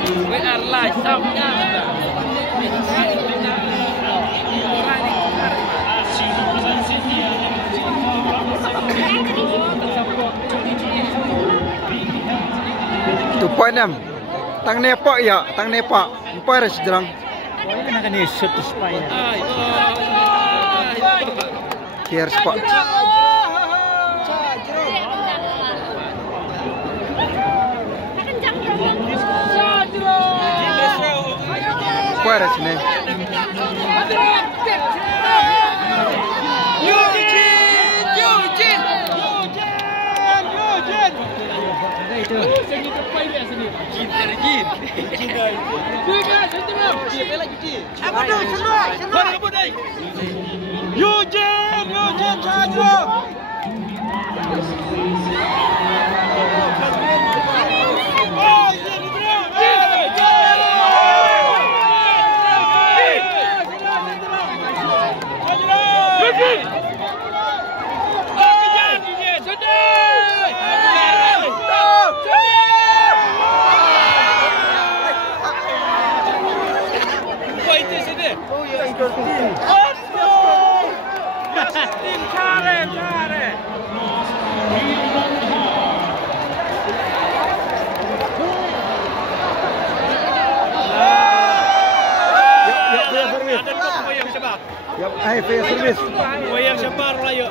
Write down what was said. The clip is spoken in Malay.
We are live samnya. Tu poin enam. Tang nepak ya, tang nepak. Empat ras jerang. Kena kena shoot supaya. Kier spot. Empat ras ni. Yap, fair service. Wayang Syabar lah yuk.